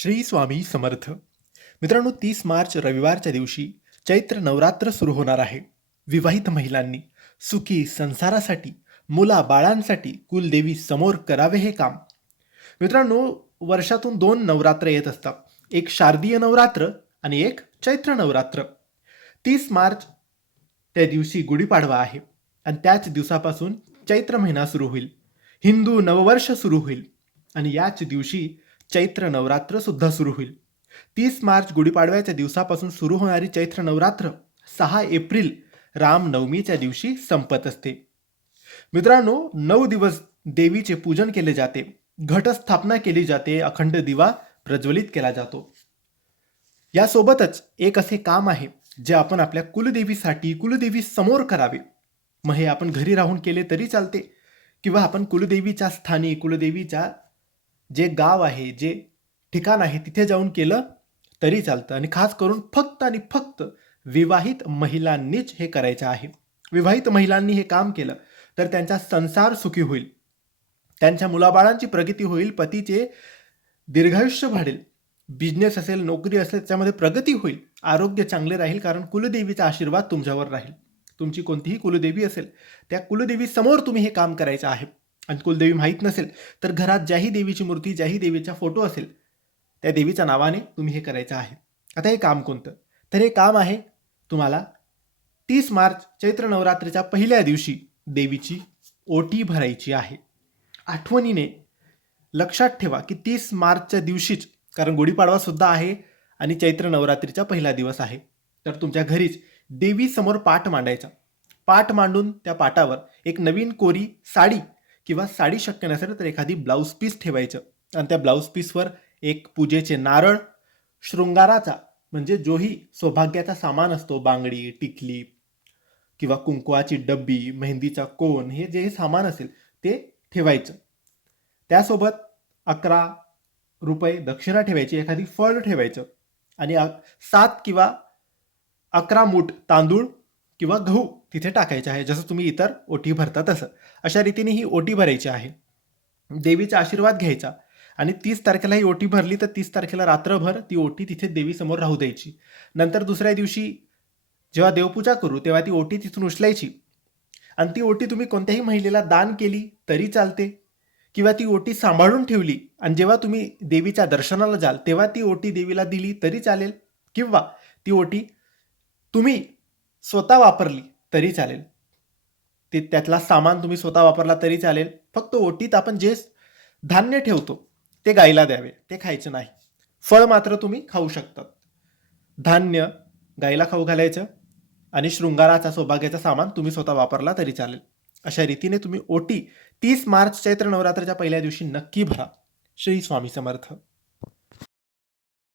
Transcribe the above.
श्री स्वामी समर्थ. मित्रांनो तीस मार्च रविवारच्या दिवशी चैत्र नवरात्र सुरू होणार आहे. विवाहित महिलांनी सुखी संसारासाठी मुला बाळांसाठी कुलदेवी समोर करावे हे काम. मित्रांनो वर्षातून दोन नवरात्र येत असतात. एक शारदीय नवरात्र आणि एक चैत्र नवरात्र. तीस मार्च त्या दिवशी गुढीपाडवा आहे आणि त्याच दिवसापासून चैत्र महिना सुरू होईल. हिंदू नववर्ष सुरू होईल आणि याच दिवशी चैत्र नवरात्र सुद्धा सुरू होईल. तीस मार्च गुढीपाडव्याच्या दिवसापासून सुरू होणारी चैत्र नवरात्र सहा एप्रिल रामनवमीच्या दिवशी संपत असते. मित्रांनो नऊ दिवस देवीचे पूजन केले जाते. घटस्थापना केली जाते. अखंड दिवा प्रज्वलित केला जातो. यासोबतच एक असे काम आहे जे आपण आपल्या कुलदेवीसाठी कुलदेवी समोर करावे. मग हे आपण घरी राहून केले तरी चालते. किंवा आपण कुलदेवीच्या स्थानी कुलदेवीच्या जे गाव आहे जे ठिकाण आहे तिथे जाऊन केलं तरी चालतं. आणि खास करून फक्त आणि फक्त विवाहित महिलांनीच हे करायचं आहे. विवाहित महिलांनी हे काम केलं तर त्यांचा संसार सुखी होईल. त्यांच्या मुलाबाळांची प्रगती होईल पतीचे दीर्घायुष्य वाढेल बिझनेस असेल नोकरी असेल त्याच्यामध्ये प्रगती होईल. आरोग्य चांगले राहील कारण कुलदेवीचा आशीर्वाद तुमच्यावर राहील. तुमची कोणतीही कुलदेवी असेल त्या कुलदेवीसमोर तुम्ही हे काम करायचं आहे. आणि कुलदेवी माहीत नसेल तर घरात ज्याही देवीची मूर्ती ज्याही देवीचा फोटो असेल त्या देवीच्या नावाने तुम्ही हे करायचं आहे. आता हे काम कोणतं? तर हे काम आहे तुम्हाला तीस मार्च चैत्र नवरात्रीच्या पहिल्या दिवशी देवीची ओटी भरायची आहे. आठवणीने लक्षात ठेवा की तीस मार्चच्या दिवशीच कारण गुढीपाडवा सुद्धा आहे आणि चैत्र नवरात्रीचा पहिला दिवस आहे. तर तुमच्या घरीच देवीसमोर पाठ मांडायचा. पाठ मांडून त्या पाटावर एक नवीन कोरी साडी किंवा साडी शक्य नसेल तर एखादी ब्लाऊज पीस ठेवायचं. आणि त्या ब्लाऊज पीसवर एक पूजेचे नारळ शृंगाराचा म्हणजे जोही सौभाग्याचा सामान असतो. बांगडी टिकली किंवा कुंकवाची डब्बी मेहंदीचा कोन हे जे सामान असेल ते ठेवायचं. त्यासोबत अकरा रुपये दक्षिणा ठेवायची एखादी फळ ठेवायचं. आणि सात किंवा अकरा मूठ तांदूळ किंवा गहू तिथे टाकायचे आहे जसं तुम्ही इतर ओटी भरता तसं. अशा रीतीने ही ओटी भरायची आहे. देवीचा आशीर्वाद घ्यायचा. आणि तीस तारखेला ही ओटी भरली तर तीस तारखेला रात्रभर ती ओटी तिथे देवीसमोर राहू द्यायची. नंतर दुसऱ्या दिवशी जेव्हा देवपूजा करू तेव्हा ती ओटी तिथून उचलायची. आणि ती ओटी तुम्ही कोणत्याही महिलेला दान केली तरी चालते. किंवा ती ओटी सांभाळून ठेवली आणि जेव्हा तुम्ही देवीच्या दर्शनाला जाल तेव्हा ती ओटी देवीला दिली तरी चालेल. किंवा ती ओटी तुम्ही स्वतः वापरली तरी चालेल. ते त्यातला सामान तुम्ही स्वतः वापरला तरी चालेल. फक्त ओटीत आपण जे धान्य ठेवतो ते गायला द्यावे ते खायचं नाही. फळ मात्र तुम्ही खाऊ शकतात. धान्य गायला खाऊ घालायचं आणि शृंगाराचा सौभाग्याचा सामान तुम्ही स्वतः वापरला तरी चालेल. अशा रीतीने तुम्ही ओटी तीस मार्च चैत्र नवरात्राच्या पहिल्या दिवशी नक्की भरा. श्री स्वामी समर्थ.